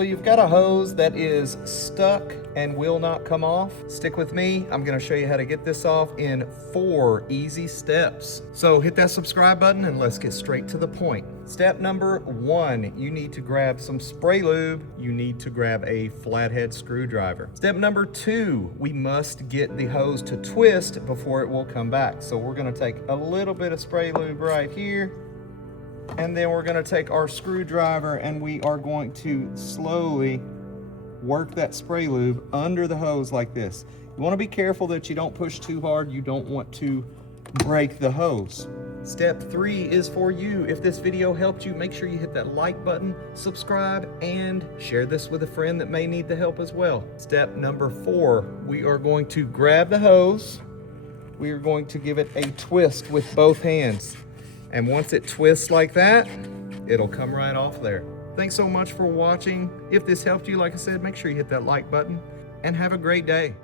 So you've got a hose that is stuck and will not come off. Stick with me. I'm gonna show you how to get this off in 4 easy steps. So hit that subscribe button and let's get straight to the point. Step number 1, you need to grab some spray lube. You need to grab a flathead screwdriver. Step number 2, we must get the hose to twist before it will come back. So we're gonna take a little bit of spray lube right here, and then we're gonna take our screwdriver and we are going to slowly work that spray lube under the hose like this. You wanna be careful that you don't push too hard. You don't want to break the hose. Step 3 is for you. If this video helped you, make sure you hit that like button, subscribe, and share this with a friend that may need the help as well. Step number 4, we are going to grab the hose. We are going to give it a twist with both hands. And once it twists like that, it'll come right off there. Thanks so much for watching. If this helped you, like I said, make sure you hit that like button and have a great day.